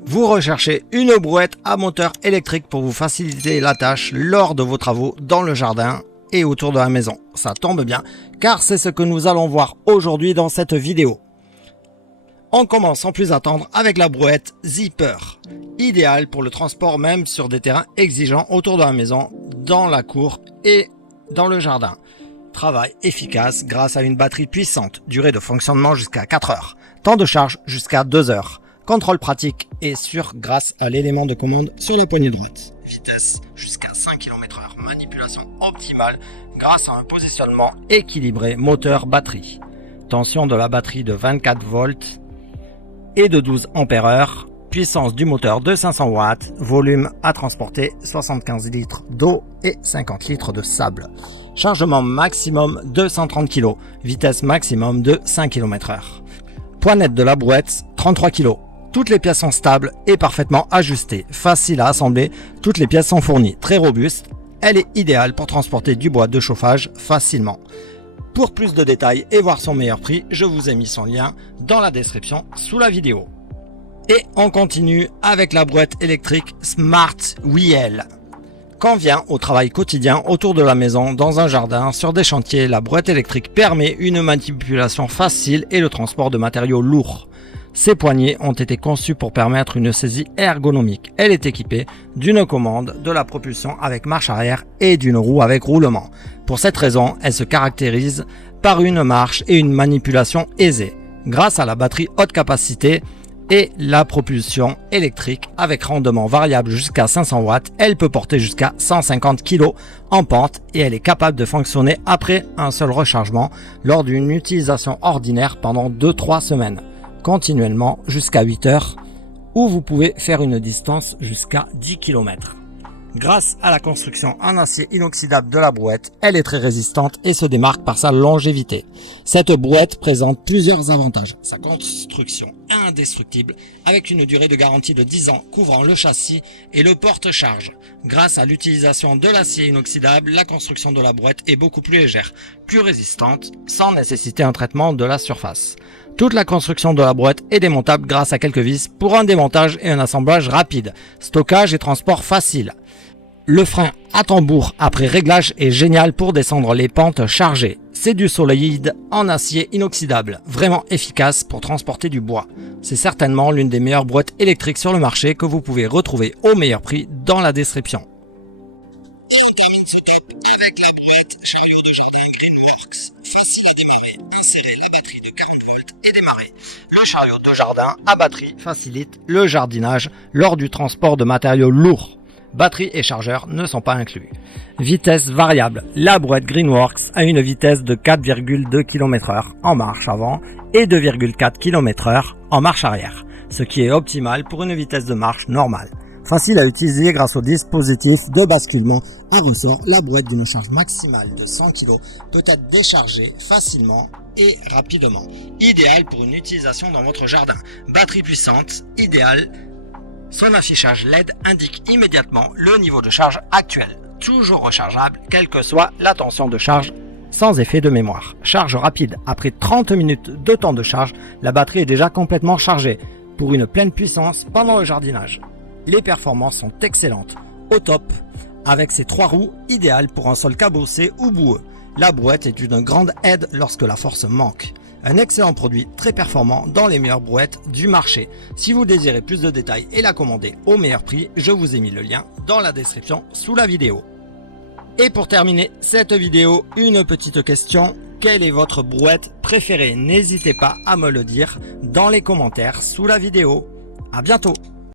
Vous recherchez une brouette à moteur électrique pour vous faciliter la tâche lors de vos travaux dans le jardin et autour de la maison. Ça tombe bien, car c'est ce que nous allons voir aujourd'hui dans cette vidéo. On commence sans plus attendre avec la brouette Zipper, idéale pour le transport même sur des terrains exigeants autour de la maison, dans la cour et dans le jardin. Travail efficace grâce à une batterie puissante, durée de fonctionnement jusqu'à 4 heures, temps de charge jusqu'à 2 heures. Contrôle pratique et sûr grâce à l'élément de commande sur la poignée droite. Vitesse jusqu'à 5 km/h. Manipulation optimale grâce à un positionnement équilibré moteur-batterie. Tension de la batterie de 24 volts et de 12 ampères-heure. Puissance du moteur de 500 watts. Volume à transporter 75 litres d'eau et 50 litres de sable. Chargement maximum de 130 kg. Vitesse maximum de 5 km/h. Poids net de la brouette 33 kg. Toutes les pièces sont stables et parfaitement ajustées, facile à assembler, toutes les pièces sont fournies, très robustes. Elle est idéale pour transporter du bois de chauffage facilement. Pour plus de détails et voir son meilleur prix, je vous ai mis son lien dans la description sous la vidéo. Et on continue avec la brouette électrique Smart Wheel. Quand vient au travail quotidien autour de la maison, dans un jardin, sur des chantiers, la brouette électrique permet une manipulation facile et le transport de matériaux lourds. Ces poignées ont été conçues pour permettre une saisie ergonomique. Elle est équipée d'une commande, de la propulsion avec marche arrière et d'une roue avec roulement. Pour cette raison, elle se caractérise par une marche et une manipulation aisée. Grâce à la batterie haute capacité et la propulsion électrique avec rendement variable jusqu'à 500 watts, elle peut porter jusqu'à 150 kg en pente et elle est capable de fonctionner après un seul rechargement lors d'une utilisation ordinaire pendant 2-3 semaines. Continuellement jusqu'à 8 heures, où vous pouvez faire une distance jusqu'à 10 km. Grâce à la construction en acier inoxydable de la brouette, elle est très résistante et se démarque par sa longévité. Cette brouette présente plusieurs avantages. Sa construction indestructible, avec une durée de garantie de 10 ans couvrant le châssis et le porte-charge. Grâce à l'utilisation de l'acier inoxydable, la construction de la brouette est beaucoup plus légère, plus résistante, sans nécessiter un traitement de la surface. Toute la construction de la brouette est démontable grâce à quelques vis pour un démontage et un assemblage rapide, stockage et transport facile. Le frein à tambour après réglage est génial pour descendre les pentes chargées. C'est du solide en acier inoxydable, vraiment efficace pour transporter du bois. C'est certainement l'une des meilleures brouettes électriques sur le marché que vous pouvez retrouver au meilleur prix dans la description. On termine ce top avec la brouette chariot de jardin Greenworks. Facile à démarrer, insérer la batterie de 40 volts et démarrer. Le chariot de jardin à batterie facilite le jardinage lors du transport de matériaux lourds. Batterie et chargeur ne sont pas inclus. Vitesse variable. La brouette Greenworks a une vitesse de 4,2 km/h en marche avant et 2,4 km/h en marche arrière, ce qui est optimal pour une vitesse de marche normale. Facile à utiliser grâce au dispositif de basculement à ressort, la brouette d'une charge maximale de 100 kg peut être déchargée facilement et rapidement. Idéal pour une utilisation dans votre jardin. Batterie puissante, idéale. Son affichage LED indique immédiatement le niveau de charge actuel. Toujours rechargeable, quelle que soit la tension de charge, sans effet de mémoire. Charge rapide. Après 30 minutes de temps de charge, la batterie est déjà complètement chargée pour une pleine puissance pendant le jardinage. Les performances sont excellentes, au top, avec ses 3 roues idéales pour un sol cabossé ou boueux. La brouette est une grande aide lorsque la force manque. Un excellent produit très performant dans les meilleures brouettes du marché. Si vous désirez plus de détails et la commander au meilleur prix, je vous ai mis le lien dans la description sous la vidéo. Et pour terminer cette vidéo, une petite question. Quelle est votre brouette préférée? N'hésitez pas à me le dire dans les commentaires sous la vidéo. À bientôt!